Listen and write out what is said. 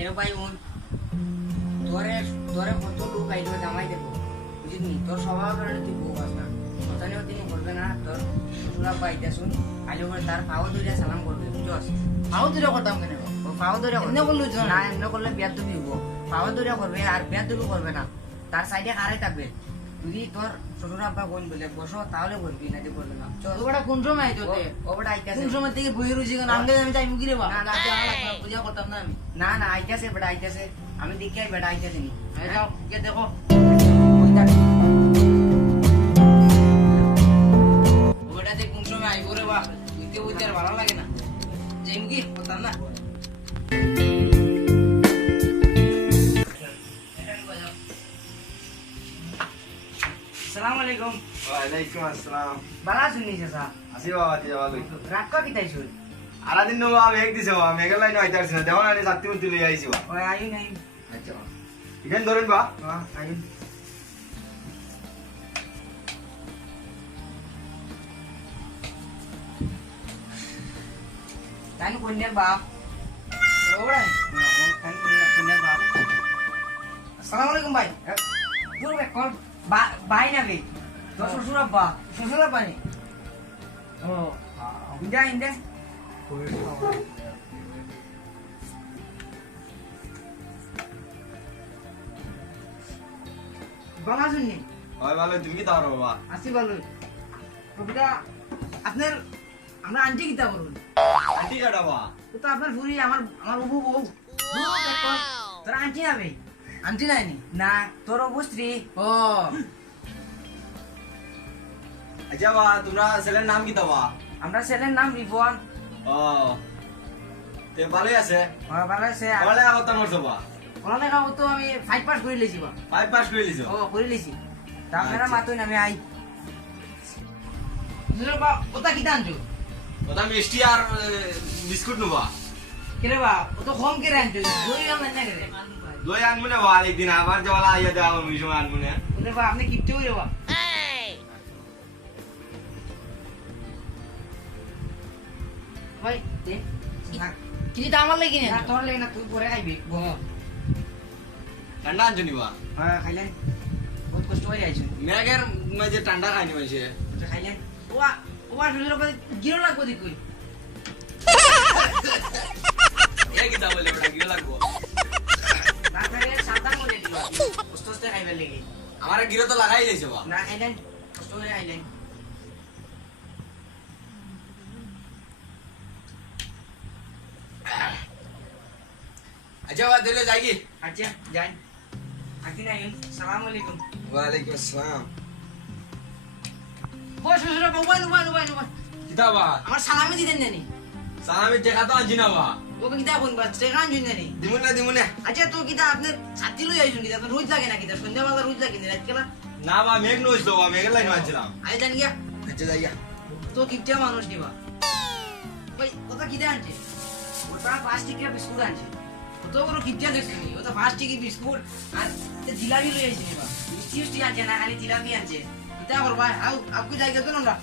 কেন ভাই উন তোরে তোরে কত লোক আইলো জামাই দেবো বুঝিনি তোর স্বভাব কারণে তুই বউ পাস না কথানিও তিনি করবে না তোর শ্বশুরা পাইতে শুন আইলো করে তার পাও ধরে সালাম করবে বুঝছস পাও দূরে করতাম কেন ও পাও ধরে এমনি করলে হইতো না। না এমনি করলে বিয়ার তুমি হবো পাও ধরে করবে আর বিয়ার তুমি করবে না তার সাইডে কারে থাকবে যদি তোর শ্বশুর আব্বা বোন বলে বসো তাহলে করবি না যে বলবে না চল ওটা কোন সময় আইতো তে ওটা আইতাছে কোন সময় থেকে বই রুজি কেন আমি আমি যাই মুগিরে বা না, না, পূজা করতাম না আমি না না আইতাছে বেটা আইতাছে আমি দেখি বেটা আইতাছে নি এই যাও গিয়ে দেখো ওই দেখ ওটা দেখ কোন সময় আইবো রে বা বুঝতে বুঝতে আর ভালো লাগে না যাই মুগি করতাম না সালাম আলাইকুম ওয়ালাইকুম আসসালাম বালা শুনিছে সা আসি বাবা দিয়া ভালো রাখ কি তাইছুন আরা দিন বাবা মেঘ দিছে বাবা মেঘের লাইন আইতারছি না দেওয়া না সাত্তি মুতি লই আইছি বাবা ওই আইন আইন আচ্ছা ইখান ধরেন বা হ্যাঁ আইন তাই কন্যার বাপ ওড়াই তাই কন্যার বাপ আসসালামু আলাইকুম ভাই পুরো কল ভাই না বে তোর শ্বশুর আব্বা শ্বশুরা পানি ও ইন্দা ইন্দা বাবা শুননি ওই ভালো তুমি কি তাও বাবা আসি ভালো কবিতা আপনার আমরা আন্টি কিতা করুন আন্টি কাটা বা ও তো আপনার ফুরি আমার আমার উবু বউ তোর আনছি না বে আন্টি নাইনি না তোর অবস্ত্রী ও আচ্ছা বা তোমরা ছেলের নাম কি দাবা আমরা ছেলের নাম রিপন ও তে ভালোই আছে ভালো আছে বলে আগত করছো বা পড়ালেখা তো আমি 5 পাস করে লেছি বা 5 পাস করে লিছো ও করে লেছি তা আপনারা আচ্ছা। মাতুন আমি আই দুজন বা ওটা কিতা আনছো ওটা মিষ্টি আর বিস্কুট নবা কেরে বা ও তো কম কেরে আনছো দই আম না কেরে দই আনবো না বা একদিন আবার যাওয়ালা আইয়া দেওয়া আমি সময় আনবো না ওরে বা আপনি কিপটে হইরে বা ভাই দে না কি তা আমার লাগি না, না তোর লাগে না তুই পরে খাইবি ঠান্ডা আনছো নিবা হ্যাঁ খাইলেন বহুত কষ্ট হয়ে আইছো মেঘের মাঝে ঠান্ডা খাইনি মাঝে খাইলেন ওয়া ওয়া শ্বশুর বা গিরো লাগবো দি কই এ কি দাও বলে বড় গিয়ে লাগবো না খাইলে সাদা করে দিবা কষ্ট কষ্ট খাইবে লাগে আমার গিরো তো লাগাই দিয়েছে বা না খাইলেন কষ্ট করে খাইলেন আচ্ছা বা দিলে যাই কি আচ্ছা যাই আকি নাই সালাম আলাইকুম ওয়ালাইকুম আসসালাম ও শ্বশুর বা ওয়া ওয়া ওয়া ওয়া কিতাবা আমার সালামি দিতেন জানি সালামি টেকা তো আনছি না বা ও কিতা কোন বা টেকান জুন জানি দিমুনে আচ্ছা তো কিতা আপনি ছাতি লই আইছুন কিতা আপনার রোজ লাগে না কিতা সন্ধ্যাবেলা রোজ লাগে না রাত কেলা না বা মেঘ নইছ তো বা মেঘের লাইন আনছিলাম আই জান গিয়া আচ্ছা যাইয়া তো কিপটা মানুষ নিবা ভাই ওটা কিতা আনছে ওটা প্লাস্টিকের বিস্কুট আনছে কত বড় কিপটা দেখছিনি ওটা 5 টাকা বিস্কুট আর তে জিলাপি লই আইছি নিবা মিষ্টি মিষ্টি আনছে না খালি জিলাপি আনছে কিতা করবা আউ আপনি জায়গা তো না